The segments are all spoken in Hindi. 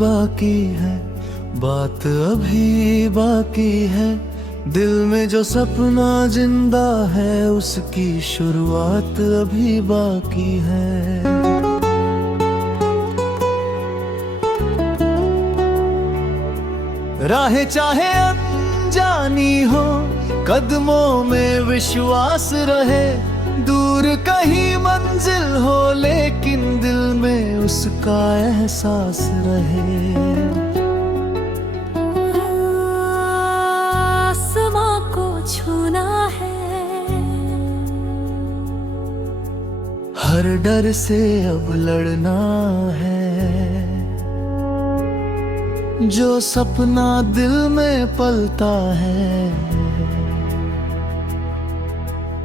बाकी है, बात अभी बाकी है। दिल में जो सपना जिंदा है, उसकी शुरुआत अभी बाकी है। राहें चाहे अनजानी हो, कदमों में विश्वास रहे। दूर कहीं मंजिल हो, लेकिन दिल में उसका एहसास रहे। आसमां को छूना है, हर डर से अब लड़ना है। जो सपना दिल में पलता है,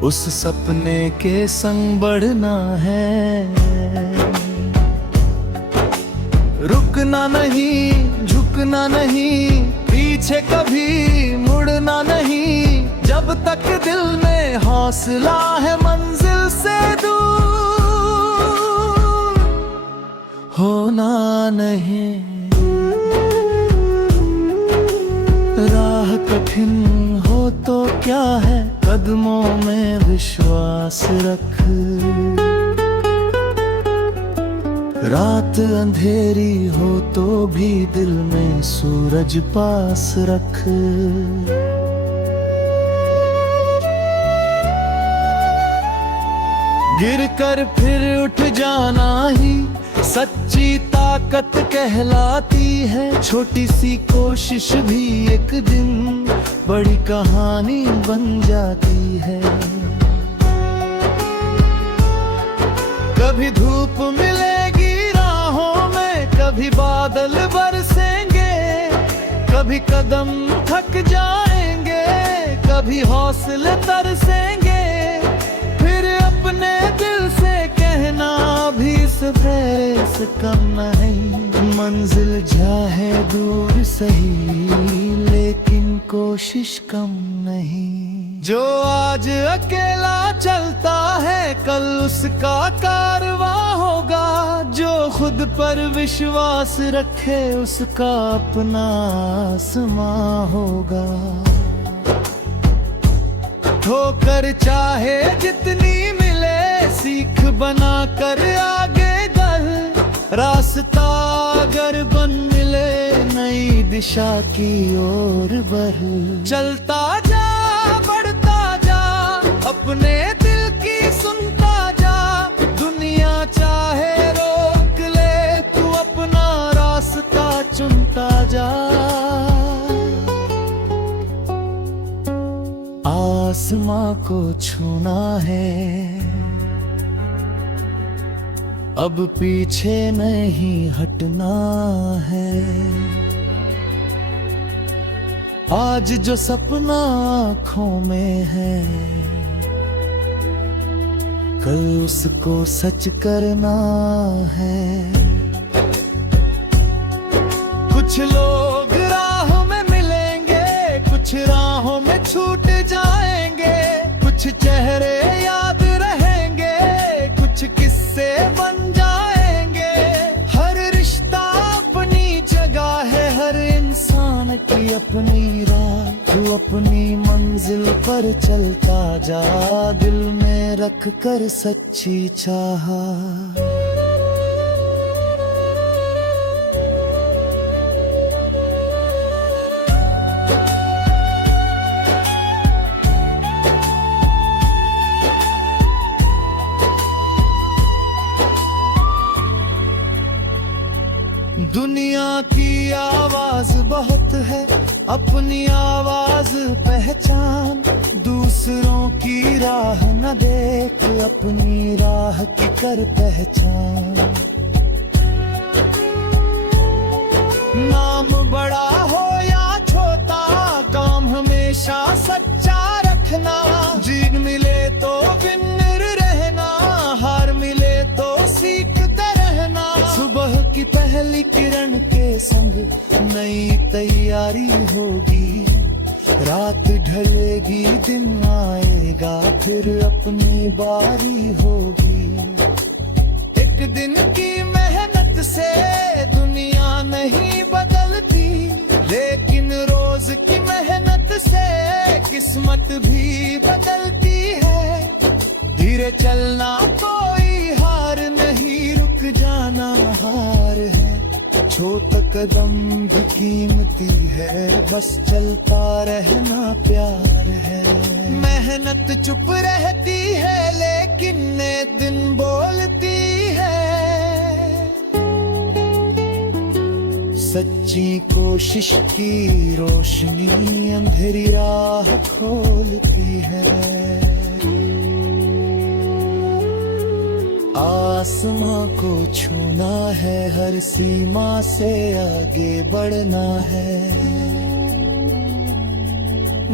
उस सपने के संग बढ़ना है। रुकना नहीं, झुकना नहीं, पीछे कभी मुड़ना नहीं। जब तक दिल में हौसला है, मंजिल से दूर होना नहीं। राह कठिन हो तो क्या है, कदमों में विश्वास रख। रात अंधेरी हो तो भी दिल में सूरज पास रख। गिर कर फिर उठ जाना ही सच्ची ताकत कहलाती है। छोटी सी कोशिश भी एक दिन बड़ी कहानी बन जाती है। कभी धूप मिलेगी राहों में, कभी बादल बरसेंगे। कभी कदम थक जाएंगे, कभी हौसले तरसेंगे। फिर अपने दिल से कहना भी सवेरे से कम नहीं। मंजिल चाहे दूर सही, लेकिन कोशिश कम नहीं। जो आज अकेला चलता है, कल उसका कारवां होगा। जो खुद पर विश्वास रखे, उसका अपना आसमां होगा। ठोकर चाहे जितनी मिले, सीख बना कर आगे बढ़। रास्ता अगर बन मिले, नई दिशा की ओर बढ़। चलता जा, बढ़ता जा, अपने दिल की सुनता जा। दुनिया चाहे रोक ले, तू अपना रास्ता चुनता जा। आसमां को छूना है, अब पीछे नहीं हटना है। आज जो सपना आँखों में है, कल उसको सच करना है। कुछ लोग राह में मिलेंगे, कुछ राहों में छूट जाएंगे। कुछ चेहरे याद रहेंगे, कुछ किस्से बन जाएंगे। हर रिश्ता अपनी जगह है, हर इंसान की अपनी राह। तू अपनी मंजिल पर चलता जा, दिल में रख कर सच्ची चाह। दुनिया की आवाज बहुत है, अपनी आवाज पहचान। दूसरों की राह न देख, अपनी राह की कर पहचान। नाम बड़ा हो या छोटा, काम हमेशा सच्चा रखना। जीत मिले तो विनर रहना, हार मिले तो सीखते रहना। सुबह की पहली किरण के संग नई तैयारी होगी। रात ढलेगी, दिन आएगा, फिर अपनी बारी होगी। एक दिन की मेहनत से दुनिया नहीं किस्मत भी बदलती है, धीरे चलना कोई हार नहीं, रुक जाना हार है। छोटा कदम भी कीमती है, बस चलता रहना प्यार है। मेहनत चुप रहती है लेकिन एक दिन बोलती है, सच्ची कोशिश की रोशनी अंधेरी राह खोलती है। आसमां को छूना है, हर सीमा से आगे बढ़ना है।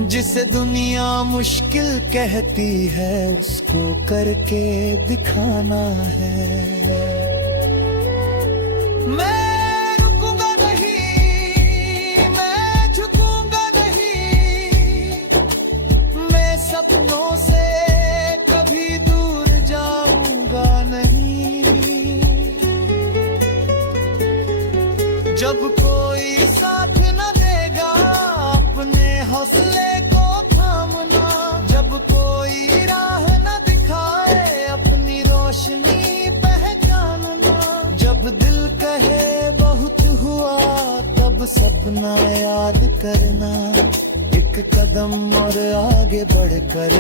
जिसे दुनिया मुश्किल कहती है, उसको करके दिखाना है। मैं रुकूंगा नहीं, मैं झुकूंगा नहीं, मैं सपनों से कभी दूर जाऊंगा नहीं। जब कोई साथ न देगा, अपने हौसले को थामना। जब कोई राह न दिखाए, अपनी रोशनी पहचानना। जब दिल कहे बहुत हुआ, तब सपना याद करना। एक कदम और आगे बढ़कर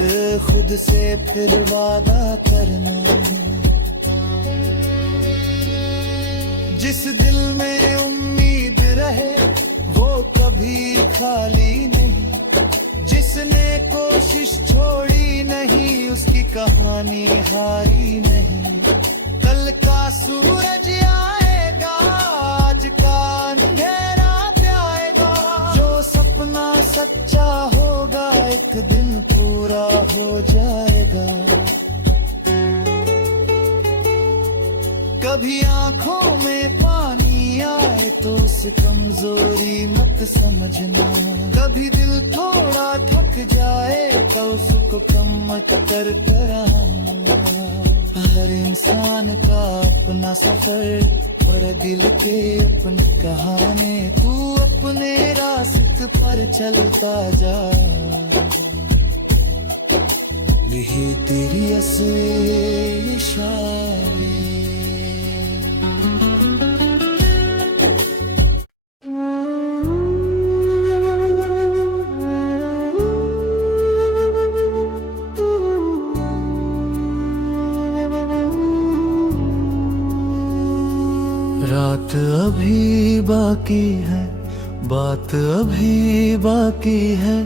खुद से फिर वादा करना। जिस दिल में उम्मीद रहे, वो कभी खाली नहीं। जिसने कोशिश छोड़ी नहीं, उसकी कहानी हारी नहीं। कल का सूरज आएगा, आज का अंधेरा जाएगा। जो सपना सच्चा होगा, एक दिन पूरा हो जाएगा। कभी आंखों में पानी आए तो उस कमजोरी मत समझना। कभी दिल थोड़ा थक जाए तो उसको कम मत कर कराना। हर इंसान का अपना सफर और दिल के अपनी कहानी। तू अपने रास्ते पर चलता जा, यही तेरी असली इशारे। रात अभी बाकी है, बात अभी बाकी है।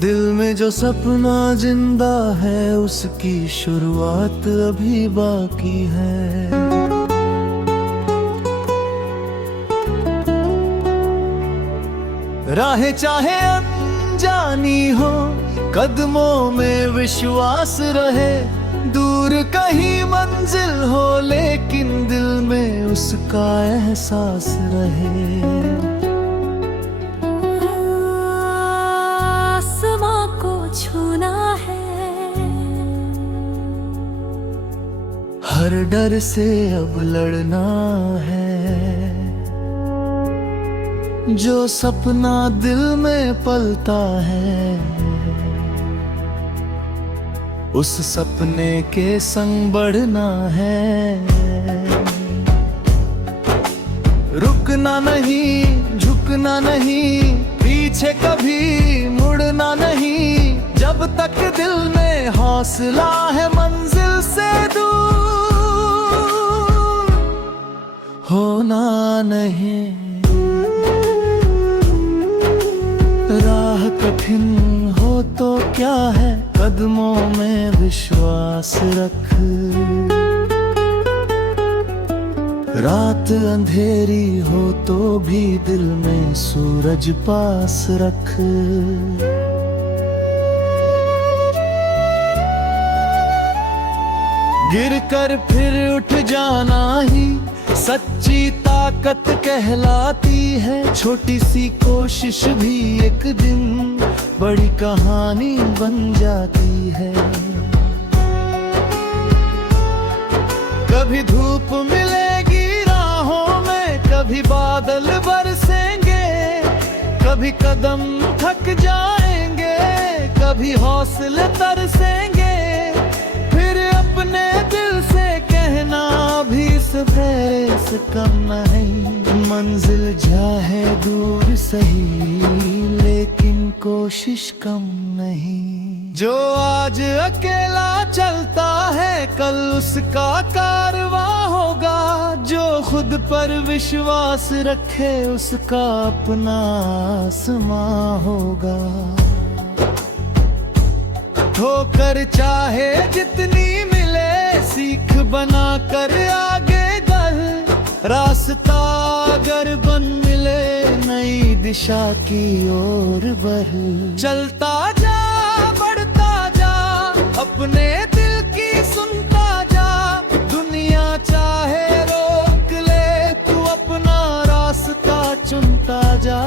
दिल में जो सपना जिंदा है, उसकी शुरुआत अभी बाकी है। राहें चाहे अनजानी हो, कदमों में विश्वास रहे। दूर कहीं मंजिल हो, लेकिन दिल में उसका एहसास रहे। आसमां को छूना है, हर डर से अब लड़ना है। जो सपना दिल में पलता है, उस सपने के संग बढ़ना है। रुकना नहीं, झुकना नहीं, पीछे कभी मुड़ना नहीं। जब तक दिल में हौसला है, मंजिल से दूर होना नहीं। राह कठिन हो तो क्या है, कदमों में विश्वास रख। रात अंधेरी हो तो भी दिल में सूरज पास रख। गिर कर फिर उठ जाना ही सच्ची ताकत कहलाती है। छोटी सी कोशिश भी एक दिन बड़ी कहानी बन जाती है। कभी धूप मिलेगी राहों में, कभी बादल बरसेंगे। कभी कदम थक जाएंगे, कभी भी हौसले तरसेंगे, फिर अपने दिल से कहना भी सवेरे से कम नहीं। मंजिल जाए दूर सही, लेकिन कोशिश कम नहीं। जो आज अकेला चलता है, कल उसका कारवां होगा। जो खुद पर विश्वास रखे, उसका अपना आसमां होगा। ठोकर चाहे जितनी मिले, सीख बना कर आगे बढ़। रास्ता अगर बन मिले, नई दिशा की ओर बढ़। चलता जा, बढ़ता जा, अपने दिल की सुनता जा। दुनिया चाहे रोक ले, तू अपना रास्ता चुनता जा।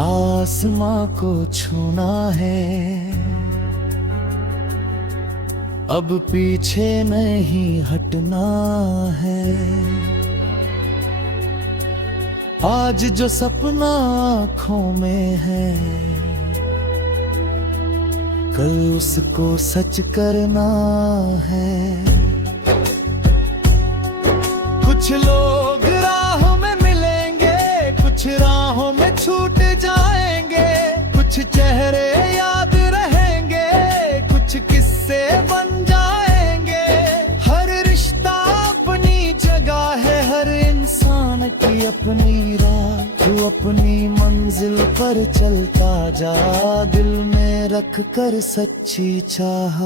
आसमां को छूना है, अब पीछे नहीं हटना है। आज जो सपना आँखों में है, कल उसको सच करना है। कुछ लोग राह में मिलेंगे, कुछ राहों में छूट जाएंगे। कुछ चेहरे याद रहेंगे, कुछ किस्से बन जाएंगे। हर रिश्ता अपनी जगह है, हर इंसान की अपनी राह। तू अपनी मंजिल पर चलता जा, दिल में रख कर सच्ची चाह।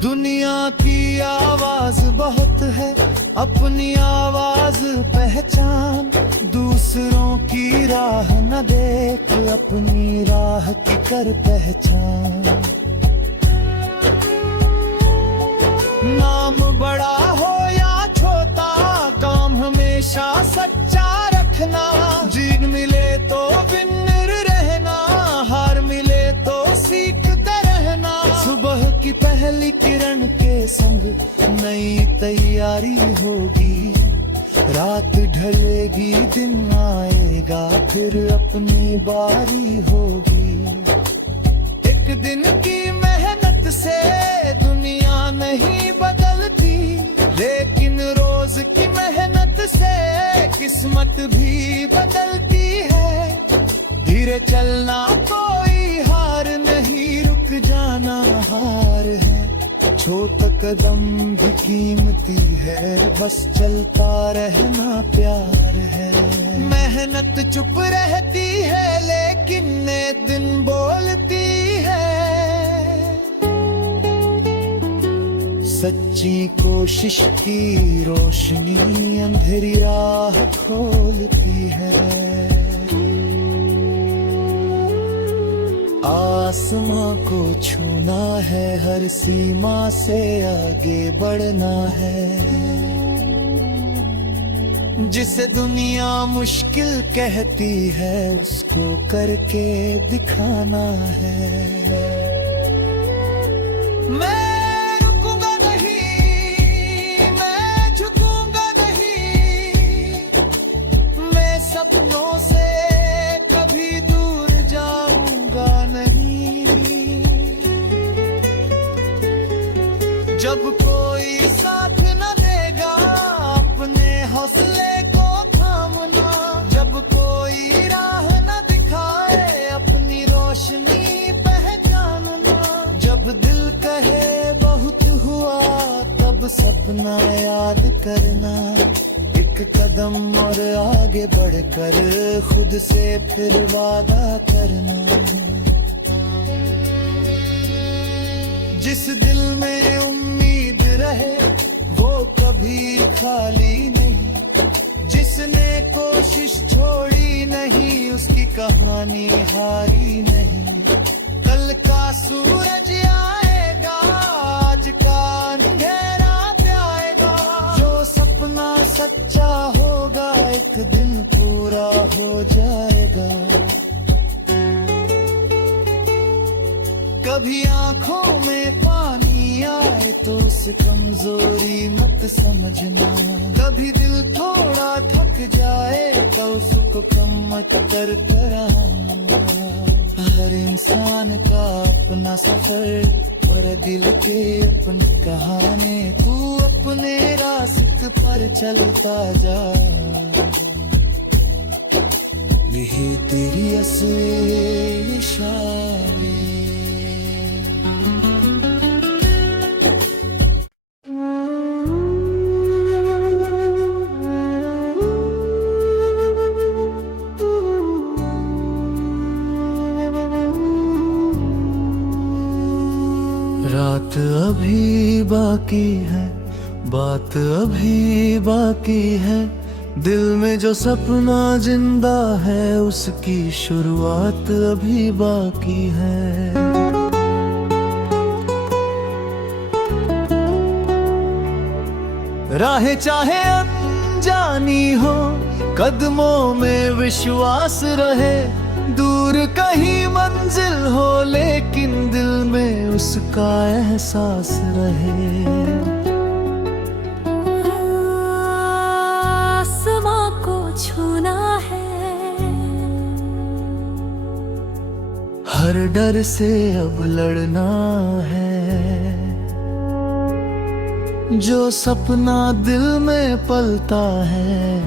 दुनिया की आवाज बहुत है, अपनी आवाज पहचान। दूसरों की राह न देख, अपनी राह की कर पहचान। नाम बड़ा हो या छोटा, काम हमेशा सच्चा रखना। जीत मिले तो विनर रहना, हार मिले तो सीखते रहना। सुबह की पहली किरण के संग नई तैयारी होगी। रात ढलेगी, दिन आएगा, फिर अपनी बारी होगी। एक दिन की मेहनत से दुनिया नहीं बदलती, लेकिन रोज की मेहनत से किस्मत भी बदलती है। धीरे चलना कोई हार नहीं, रुक जाना हार है। छोटा कदम भी कीमती है, बस चलता रहना प्यार है। मेहनत चुप रहती है, लेकिन ने दिन बोलती है। सच्ची कोशिश की रोशनी अंधेरी राह खोलती है। आसमां को छूना है, हर सीमा से आगे बढ़ना है। जिसे दुनिया मुश्किल कहती है, उसको करके दिखाना है। मैं रुकूंगा नहीं, मैं झुकूंगा नहीं। मैं सपनों से कभी दूर जाऊंगा नहीं। जब कोई साथ न देगा, अपने हौसले को थामना। जब कोई राह न दिखाए, अपनी रोशनी पहचानना। जब दिल कहे बहुत हुआ, तब सपना याद करना। एक कदम और आगे बढ़कर खुद से फिर वादा करना। जिस दिल में उम्मीद रहे, वो कभी खाली नहीं। जिसने कोशिश छोड़ी नहीं, उसकी कहानी हारी नहीं। कल का सूरज आएगा, आज का अंधेरा जाएगा। जो सपना सच्चा होगा, एक दिन कभी आंखों में पानी आए तो उसे कमजोरी मत समझना, कभी दिल थोड़ा थक जाए तो उसको कम मत कर पराना। हर इंसान का अपना सफर और दिल के अपनी कहानी, तू अपने रास्ते पर चलता जा, यही तेरी असली इशारे। रात अभी बाकी है, बात अभी बाकी है, दिल में जो सपना जिंदा है उसकी शुरुआत अभी बाकी है। राहें चाहे अनजानी हो, कदमों में विश्वास रहे, दूर कहीं मंजिल हो लेकिन दिल में उसका एहसास रहे। आसमां को छूना है, हर डर से अब लड़ना है, जो सपना दिल में पलता है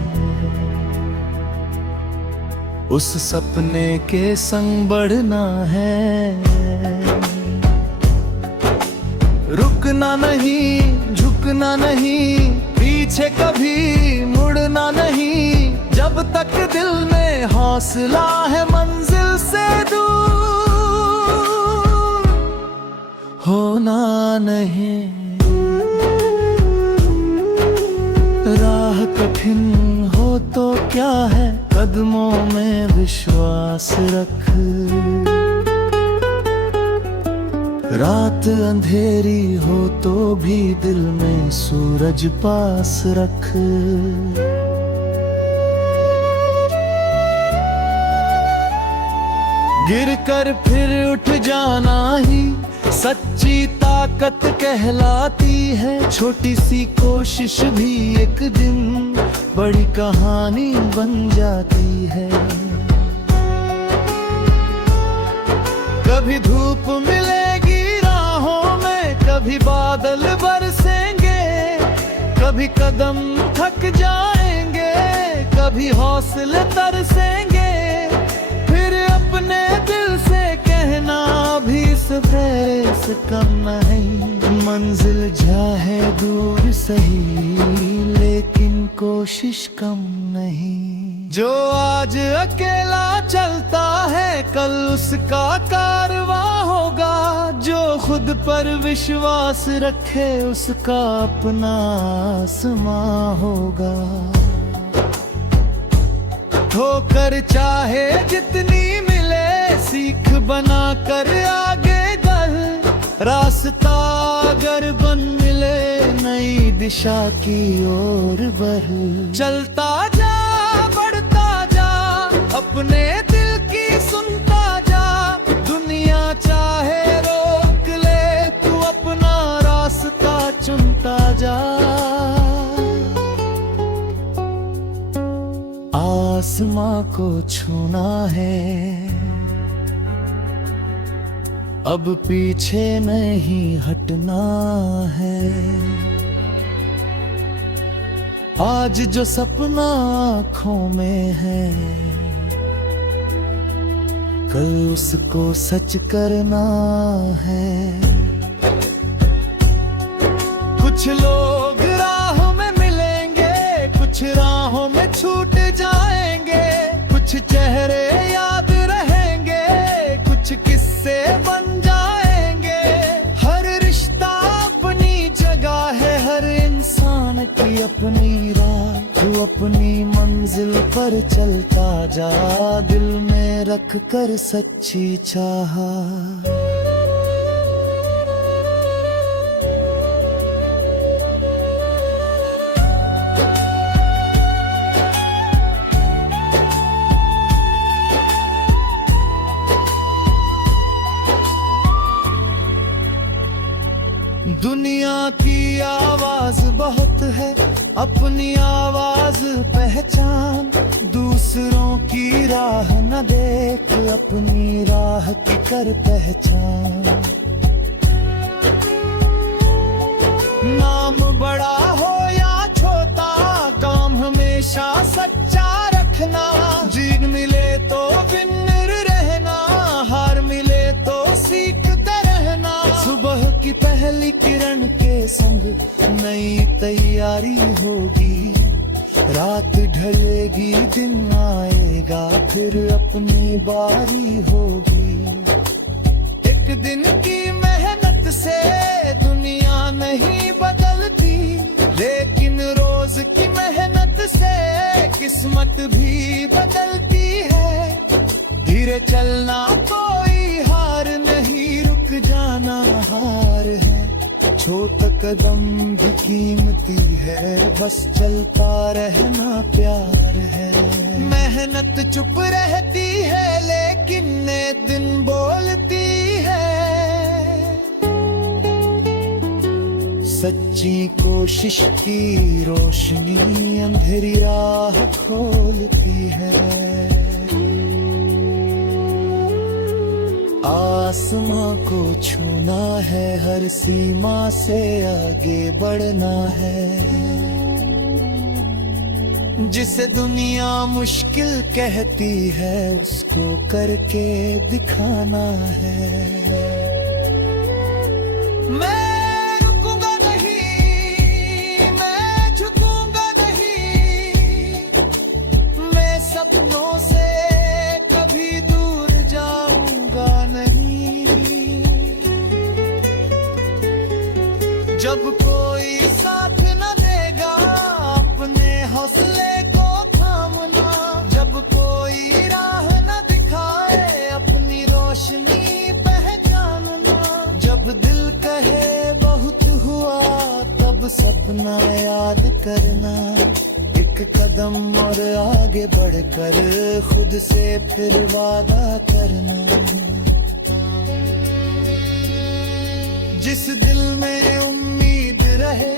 उस सपने के संग बढ़ना है। रुकना नहीं, झुकना नहीं, पीछे कभी मुड़ना नहीं, जब तक दिल में हौसला है मंजिल से दूर होना नहीं। राह कठिन हो तो क्या है, कदमों में विश्वास रख, रात अंधेरी हो तो भी दिल में सूरज पास रख। गिर कर फिर उठ जाना ही सच्ची ताकत कहलाती है, छोटी सी कोशिश भी एक दिन बड़ी कहानी बन जाती है। कभी धूप मिलेगी राहों में, कभी बादल बरसेंगे, कभी कदम थक जाएंगे, कभी हौसले तरसेंगे, फिर अपने दिल से कहना भी सवेरे से कम नहीं। मंजिल चाहे दूर सही लेकिन कोशिश कम नहीं। जो आज अकेला चलता है कल उसका कारवां होगा, जो खुद पर विश्वास रखे उसका अपना आसमां होगा। ठोकर चाहे जितनी मिले सीख बना कर आगे बढ़, रास्ता अगर बन मिले नई दिशा की ओर बढ़। चलता जा बढ़ता जा अपने दिल की सुनता जा, दुनिया चाहे रोक ले तू अपना रास्ता चुनता जा। आसमां को छूना है, अब पीछे नहीं हटना है, आज जो सपना आँखों में है कल उसको सच करना है। कुछ लोग राह में मिलेंगे, कुछ राहों में छूट जाएंगे, कुछ चेहरे याद रहेंगे, कुछ किस्से बन जाएंगे। हर रिश्ता अपनी जगह है, हर इंसान की अपनी राह, तू अपनी मंजिल पर चलता जा, दिल में रख कर सच्ची चाह। अपनी आवाज पहचान, दूसरों की राह न देख, अपनी राह की कर पहचान। नाम बड़ा हो या छोटा, काम हमेशा सच्चा रखना। जीत मिले तो विनर रहना, हार मिले तो सीखते रहना। सुबह की पहली किरण के संग नई तैयारी होगी, रात ढलेगी दिन आएगा, फिर अपनी बारी होगी। एक दिन की मेहनत से दुनिया नहीं बदलती, लेकिन रोज की मेहनत से किस्मत भी बदलती है। धीरे चलना कोई हार नहीं, रुक जाना हार है। छोटा कदम भी कीमती है, बस चलता रहना प्यार है। मेहनत चुप रहती है, लेकिन एक दिन बोलती है। सच्ची कोशिश की रोशनी अंधेरी राह खोलती है। आसमां को छूना है, हर सीमा से आगे बढ़ना है। जिसे दुनिया मुश्किल कहती है, उसको करके दिखाना है। मैं रुकूंगा नहीं, मैं झुकूंगा नहीं, मैं सपनों से कभी दूर जाऊंगा नहीं। जब कोई साथ न देगा, अपने हौसले को थामना। जब कोई राह न दिखाए, अपनी रोशनी पहचानना। जब दिल कहे बहुत हुआ, तब सपना याद करना। एक कदम और आगे बढ़कर खुद से फिर वादा करना। जिस दिल में उम्मीद रहे,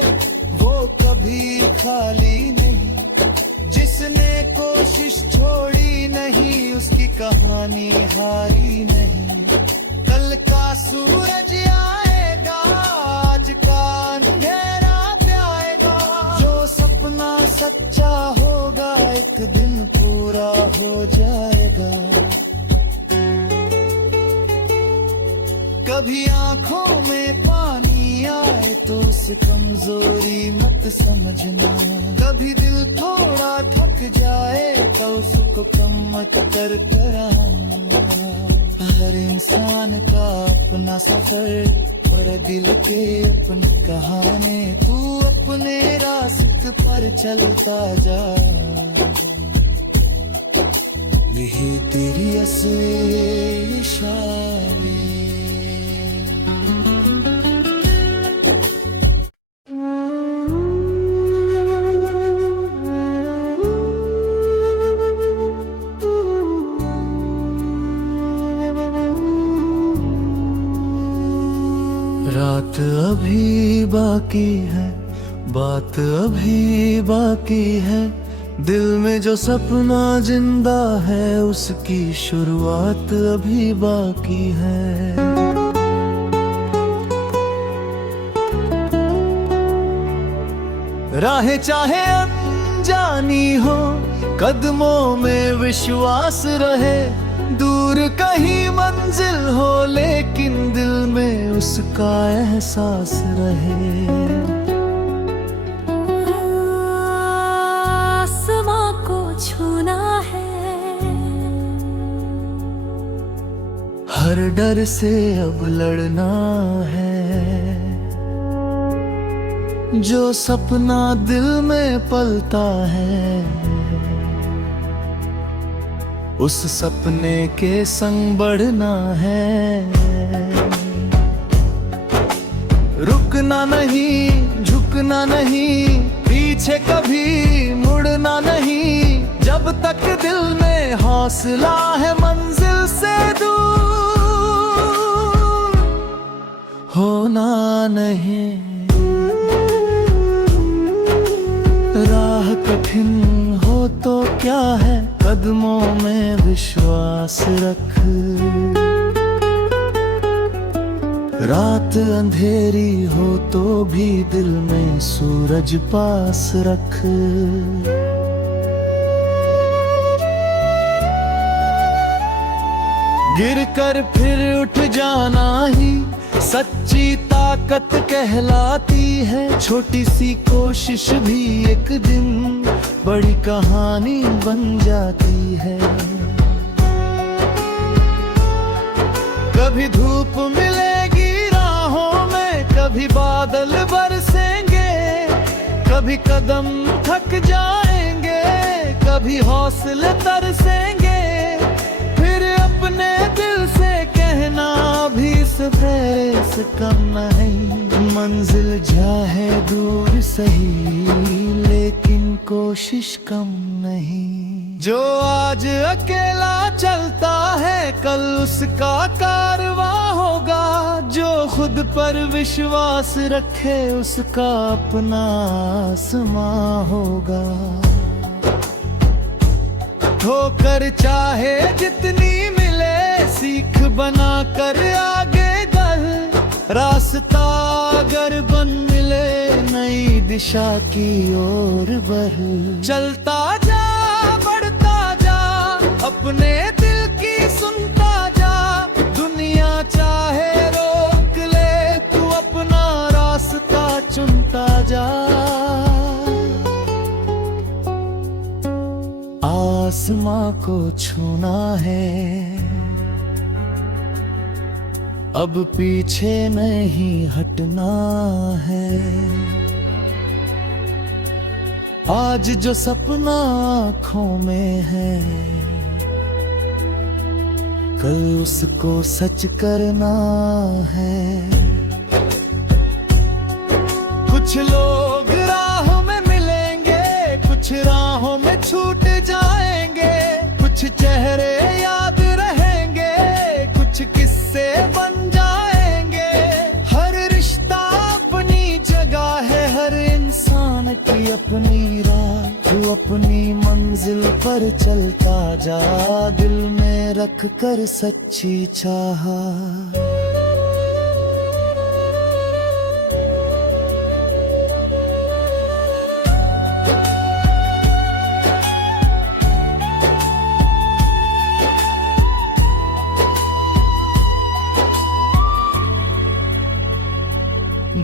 वो कभी खाली नहीं। जिसने कोशिश छोड़ी नहीं, उसकी कहानी हारी नहीं। कल का सूरज आएगा, आज का अंधेरा जाएगा। जो सपना सच्चा होगा, एक दिन पूरा हो जाएगा। कभी आंखों में पानी आए तो उसे कमजोरी मत समझना। कभी दिल थोड़ा थक जाए तो उसको कम मत कर आना। हर इंसान का अपना सफर और दिल के अपनी कहानी। तू अपने रास्ते पर चलता जा, यही तेरी असली इशारे। रात अभी बाकी है, बात अभी बाकी है। दिल में जो सपना जिंदा है, उसकी शुरुआत अभी बाकी है। राहें चाहे अनजानी हो, कदमों में विश्वास रहे। दूर कहीं मंजिल हो, लेकिन दिल में उसका एहसास रहे। आसमां को छूना है, हर डर से अब लड़ना है। जो सपना दिल में पलता है, उस सपने के संग बढ़ना है। रुकना नहीं, झुकना नहीं, पीछे कभी मुड़ना नहीं। जब तक दिल में हौसला है, मंजिल से दूर होना नहीं। कठिन हो तो क्या है, कदमों में विश्वास रख। रात अंधेरी हो तो भी दिल में सूरज पास रख। गिर कर फिर उठ जाना ही सच्ची ताकत कहलाती है। छोटी सी कोशिश भी एक दिन बड़ी कहानी बन जाती है। कभी धूप मिलेगी राहों में, कभी बादल बरसेंगे, कभी कदम थक जाएंगे, कभी हौसले तरसेंगे। फिर अपने दिल से कहना भी सवेरे से कम नहीं। मंजिल चाहे दूर सही, लेकिन कोशिश कम नहीं। जो आज अकेला चलता है, कल उसका कारवां होगा। जो खुद पर विश्वास रखे, उसका अपना आसमां होगा। ठोकर चाहे जितनी मिले, सीख बना कर आगे बढ़। रास्ता अगर बन मिले, नई दिशा की ओर बढ़। चलता जा, बढ़ता जा, अपने दिल की सुनता जा। दुनिया चाहे रोक ले, तू अपना रास्ता चुनता जा। आसमां को छूना है, अब पीछे नहीं हटना है। आज जो सपना आँखों में है, कल उसको सच करना है। कुछ लोग राह में मिलेंगे, कुछ राहों में छूट जाएंगे। कुछ चेहरे याद रहेंगे, कुछ किस्से बन जाएंगे। हर रिश्ता अपनी जगह है, हर इंसान की अपनी राह। तू अपनी मंजिल पर चलता जा, दिल में रख कर सच्ची चाह।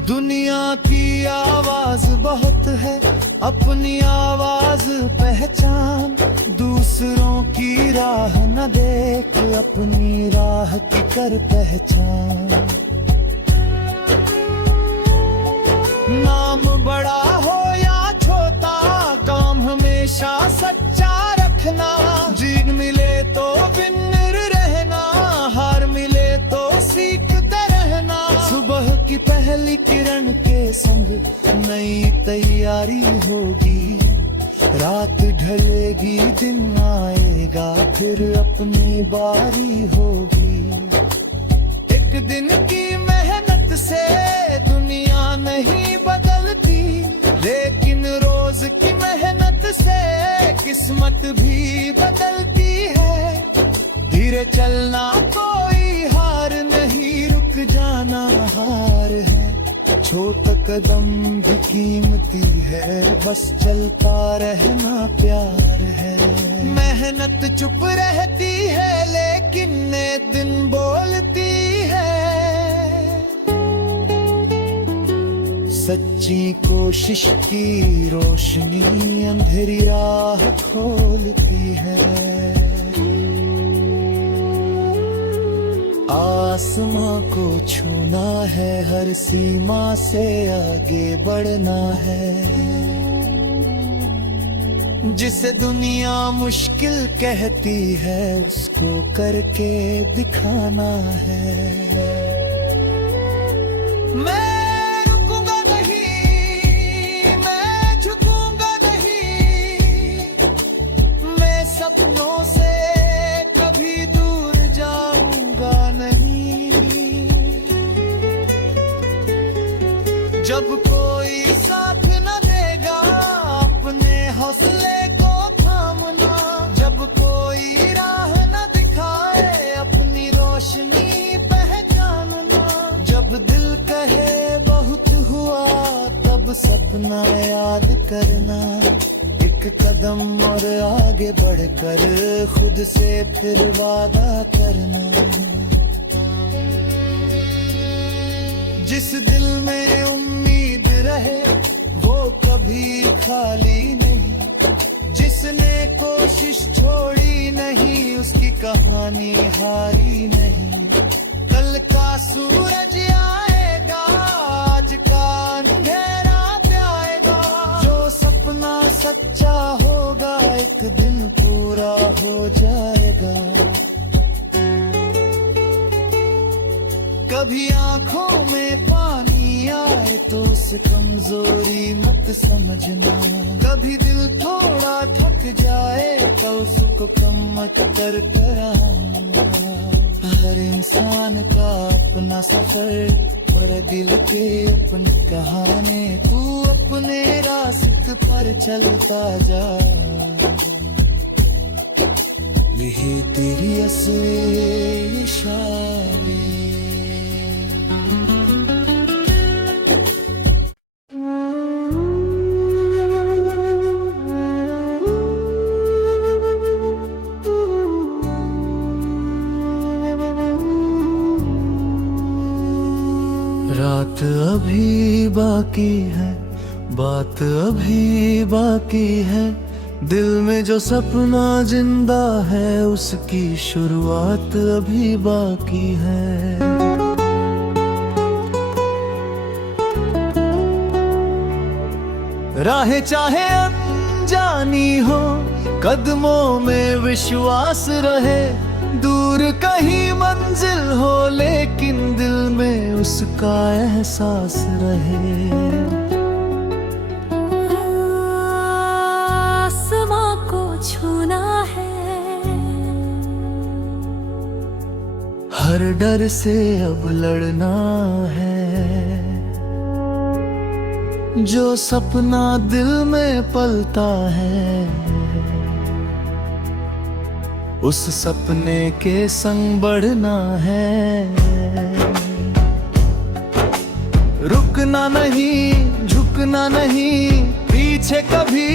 दुनिया की आवाज बहुत है, अपनी आवाज पहचान। दूसरों की राह न देख, अपनी राह की कर पहचान। नाम बड़ा हो या छोटा, काम हमेशा सच्चा रखना। जीत मिले तो विनर रहना, हार मिले तो सीखते रहना। सुबह की पहली किरण के संग नई तैयारी होगी। रात ढलेगी, दिन आएगा, फिर अपनी बारी होगी। एक दिन की मेहनत से दुनिया नहीं बदलती, लेकिन रोज की मेहनत से किस्मत भी बदलती है। धीरे चलना कोई हार नहीं, रुक जाना हार है। छोटा कदम भी कीमती है, बस चलता रहना प्यार है। मेहनत चुप रहती है, लेकिन एक दिन बोलती है। सच्ची कोशिश की रोशनी अंधेरी राह खोलती है। आसमां को छूना है, हर सीमा से आगे बढ़ना है। जिसे दुनिया मुश्किल कहती है, उसको करके दिखाना है। मैं रुकूंगा नहीं, मैं झुकूंगा नहीं। मैं सपनों से कभी दूर जाऊंगा नहीं। जब कोई साथ न देगा, अपने हौसले याद करना, एक कदम और आगे बढ़कर खुद से फिर वादा करना। जिस दिल में उम्मीद रहे वो कभी खाली नहीं, जिसने कोशिश छोड़ी नहीं उसकी कहानी हारी नहीं। कल का सूरज आएगा, आज का अंधेरा जाएगा। जो सपना सच्चा होगा एक दिन पूरा हो जाएगा। कभी आंखों में पानी आए तो उस कमजोरी मत समझना। कभी दिल थोड़ा थक जाए तो उसको कम मत कर आना। हर इंसान का अपना सफर और दिल के अपनी कहानी। तू अपने रास्ते पर चलता जा, यही तेरी असली शान। रात अभी बाकी है, बात अभी बाकी है। दिल में जो सपना जिंदा है उसकी शुरुआत अभी बाकी है। राहें चाहे अनजानी हो, कदमों में विश्वास रहे। दूर कहीं मंजिल हो लेकिन दिल में उसका एहसास रहे। आसमां को छूना है, हर डर से अब लड़ना है। जो सपना दिल में पलता है उस सपने के संग बढ़ना है। रुकना नहीं, झुकना नहीं, पीछे कभी